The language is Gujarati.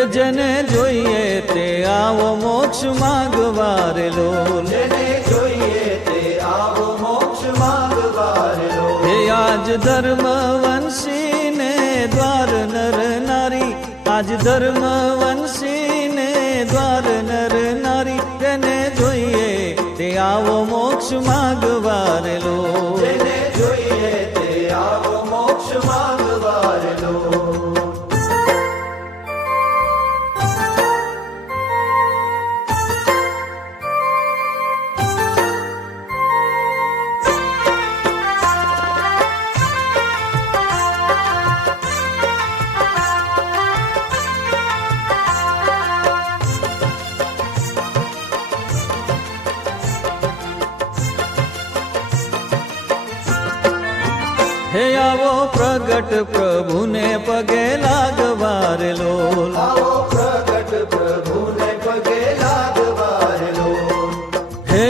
હે જેને જોઈએ તે આવો મોક્ષ માગવારે લોલ, જેને જોઈએ તે આવો મોક્ષ માંગવારે લોલ. હે આજ ધર્મ વંશી ને દ્વાર નર નારી, આજ ધર્મ વંશી ને દ્વાર નર નારી, જેને જોઈએ તે આવો મોક્ષ માગવારે લોલ. જેને જોઈએ તે આવો મોક્ષ માંગવારે લોલ. હે આવો પ્રગટ પ્રભુને પગે લાગવારે લોલ, આવો પ્રગટ પ્રભુને પગે લાગવારે લોલ. હે